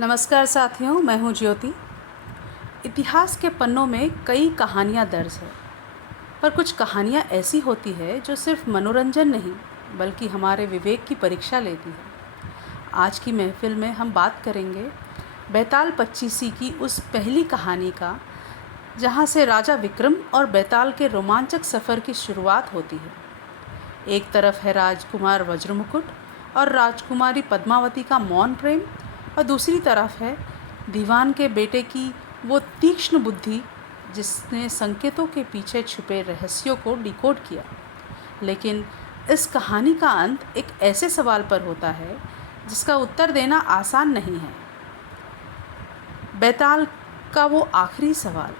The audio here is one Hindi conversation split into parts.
नमस्कार साथियों, मैं हूँ ज्योति। इतिहास के पन्नों में कई कहानियाँ दर्ज है, पर कुछ कहानियाँ ऐसी होती है जो सिर्फ मनोरंजन नहीं बल्कि हमारे विवेक की परीक्षा लेती है। आज की महफिल में हम बात करेंगे बैताल पच्चीसी की उस पहली कहानी का, जहाँ से राजा विक्रम और बैताल के रोमांचक सफ़र की शुरुआत होती है। एक तरफ है राजकुमार वज्रमुकुट और राजकुमारी पद्मावती का मौन प्रेम, और दूसरी तरफ है दीवान के बेटे की वो तीक्ष्ण बुद्धि जिसने संकेतों के पीछे छुपे रहस्यों को डिकोड किया। लेकिन इस कहानी का अंत एक ऐसे सवाल पर होता है जिसका उत्तर देना आसान नहीं है। बैताल का वो आखिरी सवाल,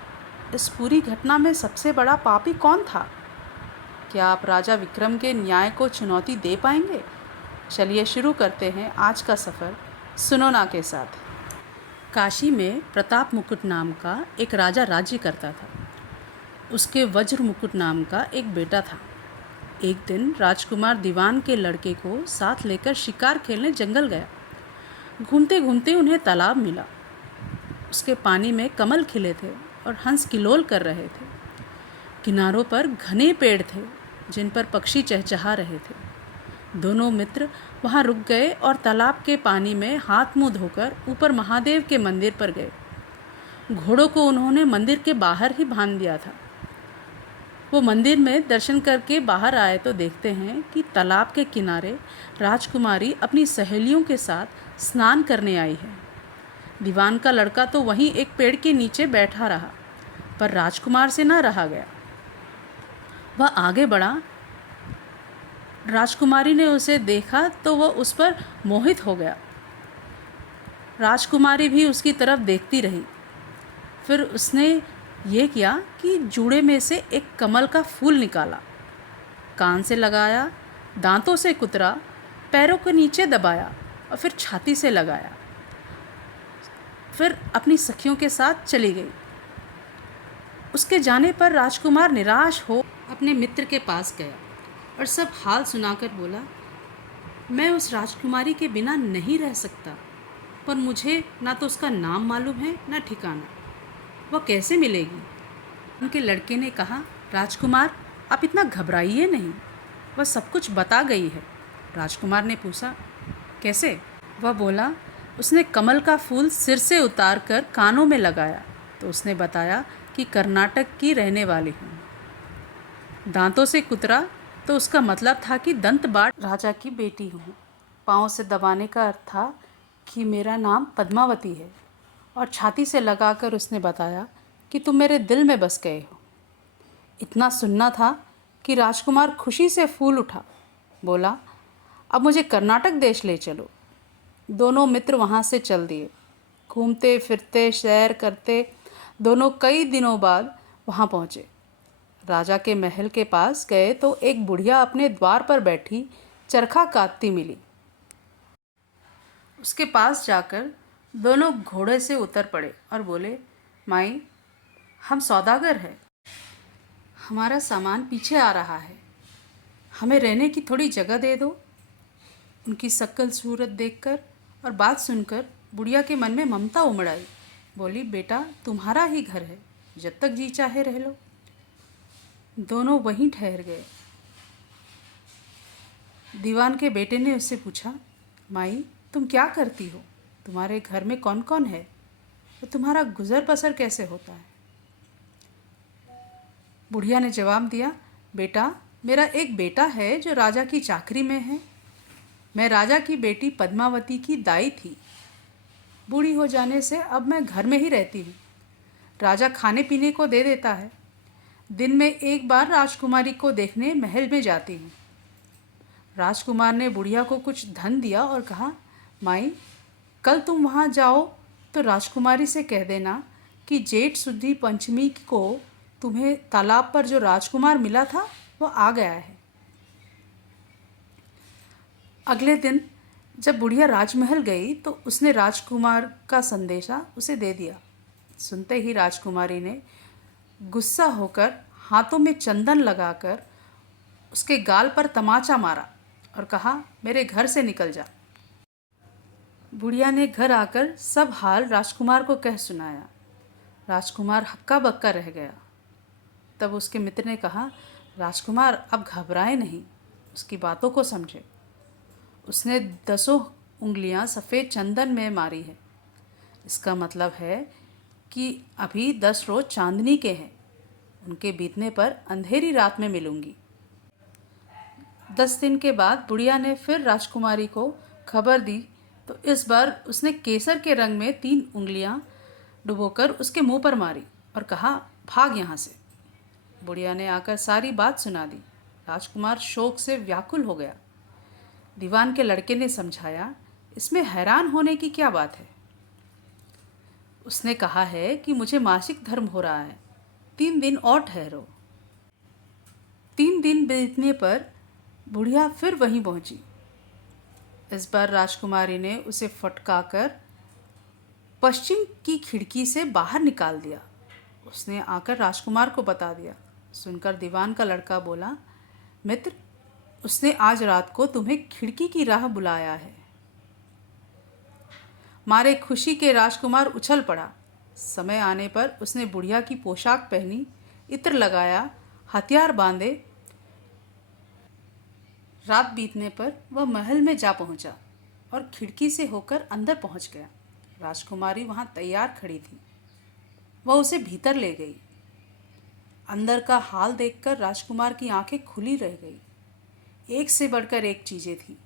इस पूरी घटना में सबसे बड़ा पापी कौन था? क्या आप राजा विक्रम के न्याय को चुनौती दे पाएंगे? चलिए शुरू करते हैं आज का सफ़र सुनोना के साथ। काशी में प्रताप मुकुट नाम का एक राजा राज्य करता था। उसके वज्र मुकुट नाम का एक बेटा था। एक दिन राजकुमार दीवान के लड़के को साथ लेकर शिकार खेलने जंगल गया। घूमते घूमते उन्हें तालाब मिला। उसके पानी में कमल खिले थे और हंस किलोल कर रहे थे। किनारों पर घने पेड़ थे जिन पर पक्षी चहचहा रहे थे। दोनों मित्र वहाँ रुक गए और तालाब के पानी में हाथ मुंह धोकर ऊपर महादेव के मंदिर पर गए। घोड़ों को उन्होंने मंदिर के बाहर ही बांध दिया था। वो मंदिर में दर्शन करके बाहर आए तो देखते हैं कि तालाब के किनारे राजकुमारी अपनी सहेलियों के साथ स्नान करने आई है। दीवान का लड़का तो वहीं एक पेड़ के नीचे बैठा रहा, पर राजकुमार से न रहा गया। वह आगे बढ़ा। राजकुमारी ने उसे देखा तो वह उस पर मोहित हो गया। राजकुमारी भी उसकी तरफ देखती रही। फिर उसने ये किया कि जूड़े में से एक कमल का फूल निकाला, कान से लगाया, दांतों से कुतरा, पैरों के नीचे दबाया और फिर छाती से लगाया। फिर अपनी सखियों के साथ चली गई। उसके जाने पर राजकुमार निराश हो अपने मित्र के पास गया और सब हाल सुनाकर बोला, मैं उस राजकुमारी के बिना नहीं रह सकता, पर मुझे ना तो उसका नाम मालूम है ना ठिकाना। वह कैसे मिलेगी? उनके लड़के ने कहा, राजकुमार आप इतना घबराइए नहीं, वह सब कुछ बता गई है। राजकुमार ने पूछा, कैसे? वह बोला, उसने कमल का फूल सिर से उतार कर कानों में लगाया तो उसने बताया कि कर्नाटक की रहने वाली हूँ। दांतों से कुतरा तो उसका मतलब था कि दंत बाट राजा की बेटी हूँ। पाँव से दबाने का अर्थ था कि मेरा नाम पद्मावती है। और छाती से लगाकर उसने बताया कि तुम मेरे दिल में बस गए हो। इतना सुनना था कि राजकुमार खुशी से फूल उठा। बोला, अब मुझे कर्नाटक देश ले चलो। दोनों मित्र वहाँ से चल दिए। घूमते फिरते सैर करते दोनों कई दिनों बाद वहाँ पहुँचे। राजा के महल के पास गए तो एक बुढ़िया अपने द्वार पर बैठी चरखा काटती मिली। उसके पास जाकर दोनों घोड़े से उतर पड़े और बोले, माई, हम सौदागर हैं, हमारा सामान पीछे आ रहा है, हमें रहने की थोड़ी जगह दे दो। उनकी शक्ल सूरत देखकर और बात सुनकर बुढ़िया के मन में ममता उमड़ आई। बोली, बेटा तुम्हारा ही घर है, जब तक जी चाहे रह लो। दोनों वहीं ठहर गए। दीवान के बेटे ने उससे पूछा, माई तुम क्या करती हो? तुम्हारे घर में कौन कौन है? और तुम्हारा गुजर बसर कैसे होता है? बुढ़िया ने जवाब दिया, बेटा मेरा एक बेटा है जो राजा की चाकरी में है। मैं राजा की बेटी पद्मावती की दाई थी। बूढ़ी हो जाने से अब मैं घर में ही रहती हूँ। राजा खाने पीने को दे देता है। दिन में एक बार राजकुमारी को देखने महल में जाती हूँ। राजकुमार ने बुढ़िया को कुछ धन दिया और कहा, माई कल तुम वहाँ जाओ तो राजकुमारी से कह देना कि जेठ शुद्धि पंचमी को तुम्हें तालाब पर जो राजकुमार मिला था वो आ गया है। अगले दिन जब बुढ़िया राजमहल गई तो उसने राजकुमार का संदेशा उसे दे दिया। सुनते ही राजकुमारी ने गुस्सा होकर हाथों में चंदन लगाकर उसके गाल पर तमाचा मारा और कहा, मेरे घर से निकल जा। बुढ़िया ने घर आकर सब हाल राजकुमार को कह सुनाया। राजकुमार हक्का बक्का रह गया। तब उसके मित्र ने कहा, राजकुमार अब घबराए नहीं, उसकी बातों को समझे। उसने 10 उंगलियां सफ़ेद चंदन में मारी है। इसका मतलब है कि अभी 10 रोज चांदनी के हैं। उनके बीतने पर अंधेरी रात में मिलूंगी। 10 दिन के बाद बुढ़िया ने फिर राजकुमारी को खबर दी तो इस बार उसने केसर के रंग में 3 उंगलियां डुबोकर उसके मुंह पर मारी और कहा, भाग यहाँ से। बुढ़िया ने आकर सारी बात सुना दी। राजकुमार शोक से व्याकुल हो गया। दीवान के लड़के ने समझाया, इसमें हैरान होने की क्या बात है। उसने कहा है कि मुझे मासिक धर्म हो रहा है, 3 दिन और ठहरो। 3 दिन बीतने पर बुढ़िया फिर वहीं पहुंची। इस बार राजकुमारी ने उसे फटकाकर पश्चिम की खिड़की से बाहर निकाल दिया। उसने आकर राजकुमार को बता दिया। सुनकर दीवान का लड़का बोला, मित्र, उसने आज रात को तुम्हें खिड़की की राह बुलाया है। मारे खुशी के राजकुमार उछल पड़ा। समय आने पर उसने बुढ़िया की पोशाक पहनी, इत्र लगाया, हथियार बांधे। रात बीतने पर वह महल में जा पहुंचा और खिड़की से होकर अंदर पहुंच गया। राजकुमारी वहां तैयार खड़ी थी। वह उसे भीतर ले गई। अंदर का हाल देखकर राजकुमार की आंखें खुली रह गई। एक से बढ़कर एक चीजें थी।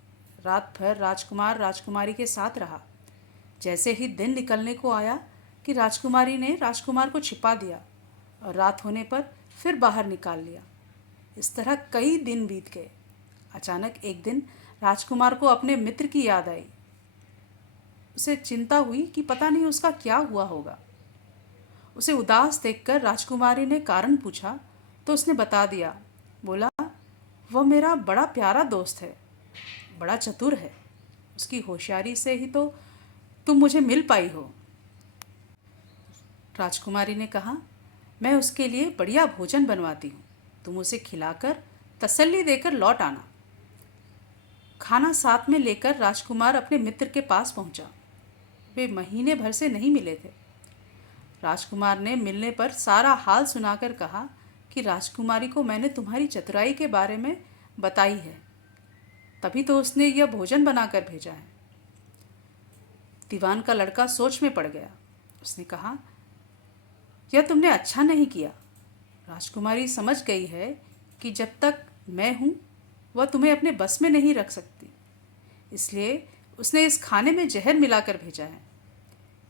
रात भर राजकुमार राजकुमारी के साथ रहा। जैसे ही दिन निकलने को आया कि राजकुमारी ने राजकुमार को छिपा दिया और रात होने पर फिर बाहर निकाल लिया। इस तरह कई दिन बीत गए। अचानक एक दिन राजकुमार को अपने मित्र की याद आई। उसे चिंता हुई कि पता नहीं उसका क्या हुआ होगा। उसे उदास देखकर राजकुमारी ने कारण पूछा तो उसने बता दिया। बोला, वह मेरा बड़ा प्यारा दोस्त है, बड़ा चतुर है। उसकी होशियारी से ही तो तुम मुझे मिल पाई हो। राजकुमारी ने कहा, मैं उसके लिए बढ़िया भोजन बनवाती हूँ, तुम उसे खिलाकर तसल्ली देकर लौट आना। खाना साथ में लेकर राजकुमार अपने मित्र के पास पहुंचा। वे महीने भर से नहीं मिले थे। राजकुमार ने मिलने पर सारा हाल सुनाकर कहा कि राजकुमारी को मैंने तुम्हारी चतुराई के बारे में बताई है, तभी तो उसने यह भोजन बनाकर भेजा है। दीवान का लड़का सोच में पड़ गया। उसने कहा, यह तुमने अच्छा नहीं किया। राजकुमारी समझ गई है कि जब तक मैं हूँ वह तुम्हें अपने बस में नहीं रख सकती, इसलिए उसने इस खाने में जहर मिलाकर भेजा है।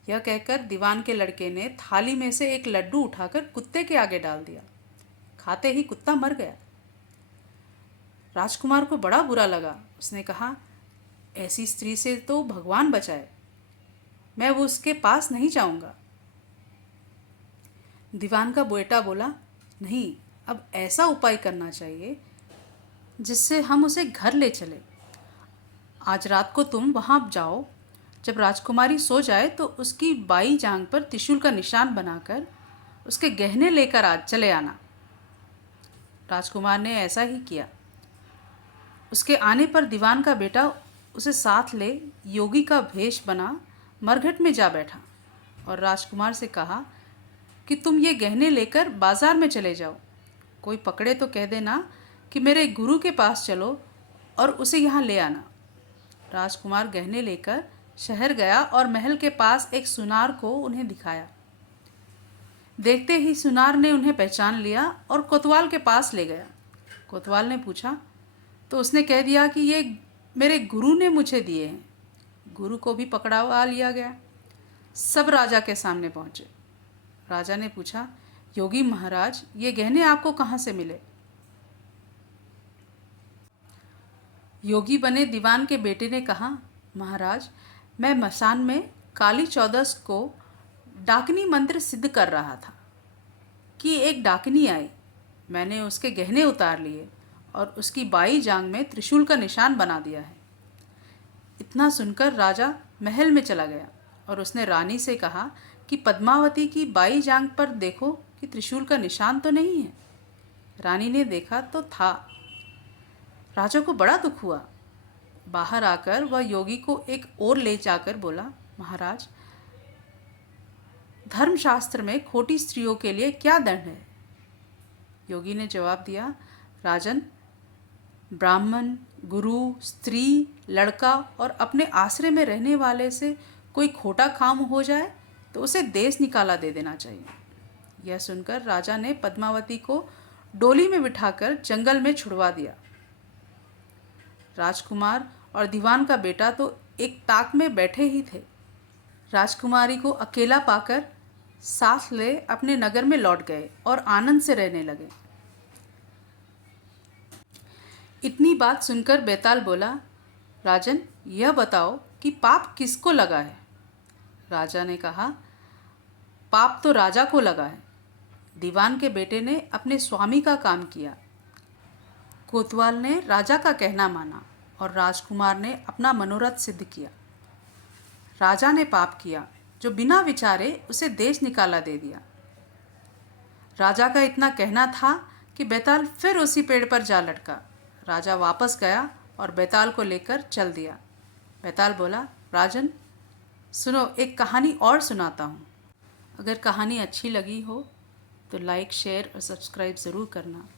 यह कहकर दीवान के लड़के ने थाली में से एक लड्डू उठाकर कुत्ते के आगे डाल दिया। खाते ही कुत्ता मर गया। राजकुमार को बड़ा बुरा लगा। उसने कहा, ऐसी स्त्री से तो भगवान बचाए, मैं वो उसके पास नहीं जाऊंगा। दीवान का बेटा बोला, नहीं, अब ऐसा उपाय करना चाहिए जिससे हम उसे घर ले चले। आज रात को तुम वहां जाओ। जब राजकुमारी सो जाए तो उसकी बाई जांघ पर त्रिशूल का निशान बनाकर उसके गहने लेकर आज चले आना। राजकुमार ने ऐसा ही किया। उसके आने पर दीवान का बेटा उसे साथ ले योगी का भेष बना मरघट में जा बैठा और राजकुमार से कहा कि तुम ये गहने लेकर बाजार में चले जाओ। कोई पकड़े तो कह देना कि मेरे गुरु के पास चलो और उसे यहाँ ले आना। राजकुमार गहने लेकर शहर गया और महल के पास एक सुनार को उन्हें दिखाया। देखते ही सुनार ने उन्हें पहचान लिया और कोतवाल के पास ले गया। कोतवाल ने पूछा तो उसने कह दिया कि ये मेरे गुरु ने मुझे दिए हैं। गुरु को भी पकड़वा लिया गया। सब राजा के सामने पहुँचे। राजा ने पूछा, योगी महाराज, ये गहने आपको कहाँ से मिले? योगी बने दीवान के बेटे ने कहा, महाराज, मैं मसान में काली चौदस को डाकनी मंत्र सिद्ध कर रहा था कि एक डाकनी आई। मैंने उसके गहने उतार लिए और उसकी बाई जांघ में त्रिशूल का निशान बना दिया है। इतना सुनकर राजा महल में चला गया और उसने रानी से कहा कि पद्मावती की बाई जांघ पर देखो कि त्रिशूल का निशान तो नहीं है। रानी ने देखा तो था। राजा को बड़ा दुख हुआ। बाहर आकर वह योगी को एक ओर ले जाकर बोला, महाराज, धर्मशास्त्र में खोटी स्त्रियों के लिए क्या दंड है? योगी ने जवाब दिया, राजन, ब्राह्मण, गुरु, स्त्री, लड़का और अपने आश्रय में रहने वाले से कोई खोटा काम हो जाए तो उसे देश निकाला दे देना चाहिए। यह सुनकर राजा ने पद्मावती को डोली में बिठाकर जंगल में छुड़वा दिया। राजकुमार और दीवान का बेटा तो एक ताक में बैठे ही थे। राजकुमारी को अकेला पाकर साथ ले अपने नगर में लौट गए और आनंद से रहने लगे। इतनी बात सुनकर बेताल बोला, राजन, यह बताओ कि पाप किसको लगा है? राजा ने कहा, पाप तो राजा को लगा है। दीवान के बेटे ने अपने स्वामी का काम किया, कोतवाल ने राजा का कहना माना और राजकुमार ने अपना मनोरथ सिद्ध किया। राजा ने पाप किया जो बिना विचारे उसे देश निकाला दे दिया। राजा का इतना कहना था कि बेताल फिर उसी पेड़ पर जा लटका। राजा वापस गया और बेताल को लेकर चल दिया। बेताल बोला, राजन, सुनो, एक कहानी और सुनाता हूँ। अगर कहानी अच्छी लगी हो तो लाइक, शेयर और सब्सक्राइब ज़रूर करना।